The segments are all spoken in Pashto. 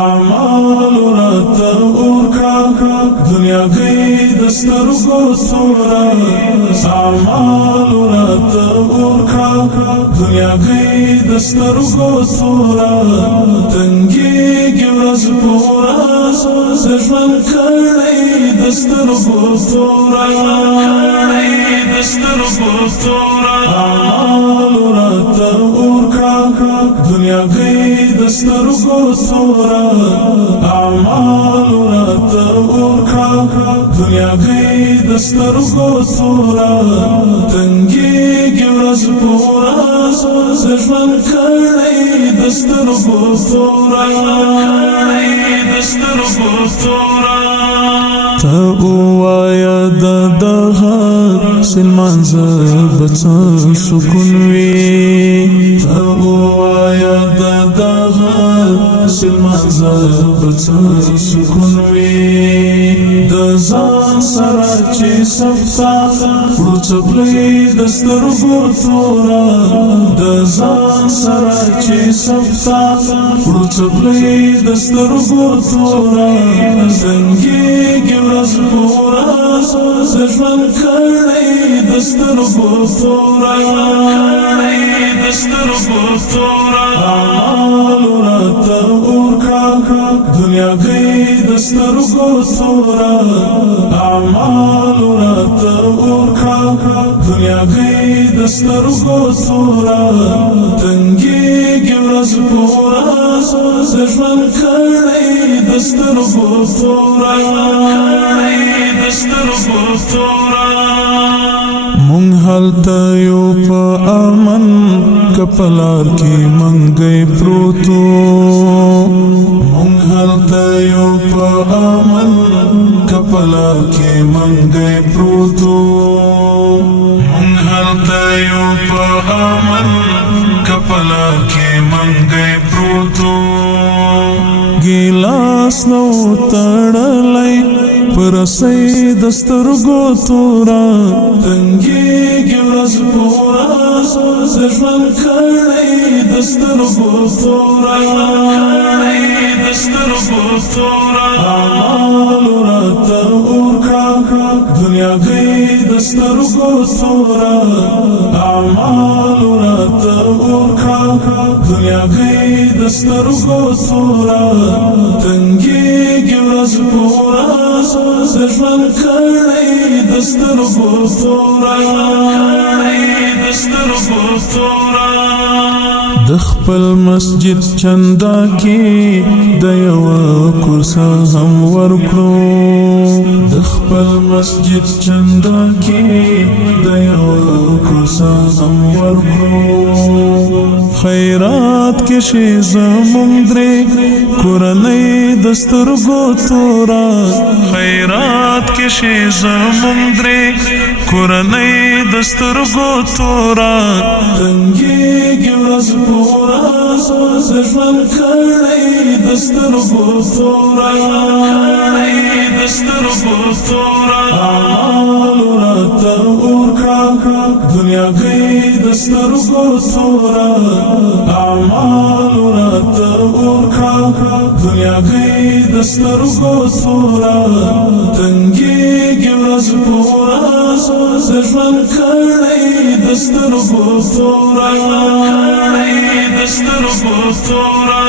اعمال راته ورکړه دنیا گئی دسترګو تورا اعمال راته ورکړه دنیا گئی دسترګو تورا تنګيږي ورځ پورا د ژوند کړي دسترګو تورا دسترګو تورا اعمال راته ورکړه دنیا گئی دسترګو تورا اعمال راته ورکړه دنیا گئی دسترګو تورا تنګيږي ورځ پورا د ژوند کړي دسترګو تورا دسترګو تورا ته وایا دغه سلمانځ بچ سکون وي ته وایا دغه سلمانځ بچ سکون وي د ځان سره چې صفتا ورڅپلې دسترګو تورا د ځان سره چې صفتا ورڅپلې دسترګو تورا زنګيږي ورځ پورا د ژوند کړي دسترګو تورا دسترګو تورا اعمال راته ورکړه دنیا گئی دسترګو تورا اعمال راته ورکړه دنیا گئی دسترګو تورا تنګيږي ورځ پورا د ژوند کړي دسترګو تورا دسترګو تورا مونږ هلته یو په امن کپلار کې منګي پروتو مونږ هلته یو په امن کپلار کې منګي پروتو مونږ هلته یو په امن کپلار کې منګي پروتو ګیلاس نو تړلای پر سي دسترګو تورا تنګيږي ورځ پورا د ژوند کړي دسترګو تورا دسترګو تورا اعمال راته ورکړه دنیا گئی دسترګو تورا اعمال راته ورکړه دنیا گئی دسترګو تورا تنګيږي ورځ پورا د ژوند کړي دسترګو تورا دسترګو تورا د خپل مسجد چندا کې د یو کورسه هم ورکړو د خپل مسجد چندا کې د یو کورسه هم ورکړو خیرات کې شي زمونږ درې کورنۍ دسترګو تورا خیرات کې شي زمونږ درې کورنۍ دسترګو تورا تنګيږي ورځ پورا د ژوند کړي دسترګو تورا دسترګو تورا اعمال راته ورکړه دنیا گئی دسترګو تورا اعمال راته ورکړه دنیا گئی دسترګو تورا تنګيږي ورځ پورا د ژوند کړي دسترګو تورا دسترګو تورا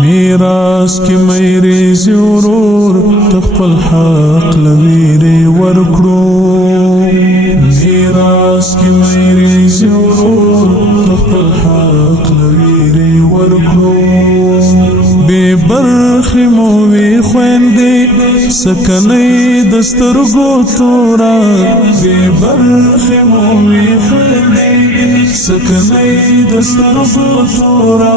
میراث کې مېری زورور تخپل حق لویری ورکړو میراث کې مېری زورور تخپل حق لویری ورکړو بے برخی مووی خويندې سکنې دسترګو تورا بے برخی مووی خويندې سکنې دسترګو تورا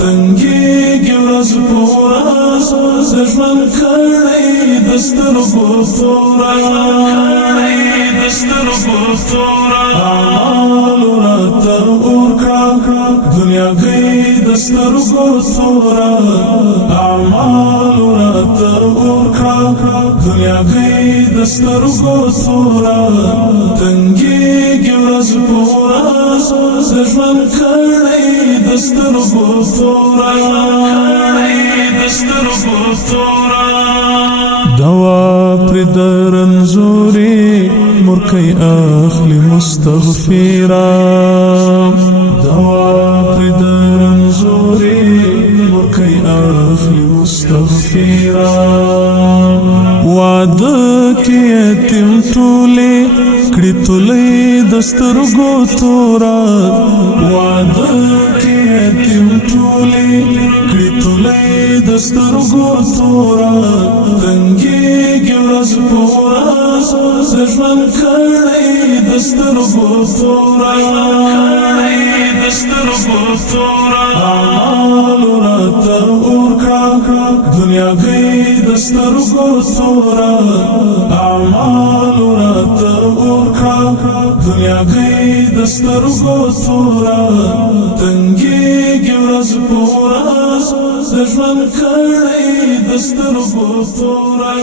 تنګيږي ورځ پورا د ژوند کړي دسترګو تورا دسترګو تورا اعمال راته ورکړه دنیا گئی دسترګو تورا اعمال راته ورکړه دنیا گئی دسترګو تورا تنګيږي ورځ پورا د ژوند کړي دسترګو تورا مرکی اخلی مستغفرا دوا پرد رنزوری مرکی اخلی مستغفرا وعده کی یتیم تولی کڑی تولی دسترگو تورا وعده کی یتیم تولی کڑی تولی دسترگو تورا تنگی گورز پوراز دشمن کڑی دسترگو تورا اعمال راتا اورکا دنیا گئی دسترگو تورا اعمال راتا اورکا دنیا گئی دسترگو تورا تنگی گورز پوراز دشمن کڑی دسترگو تورا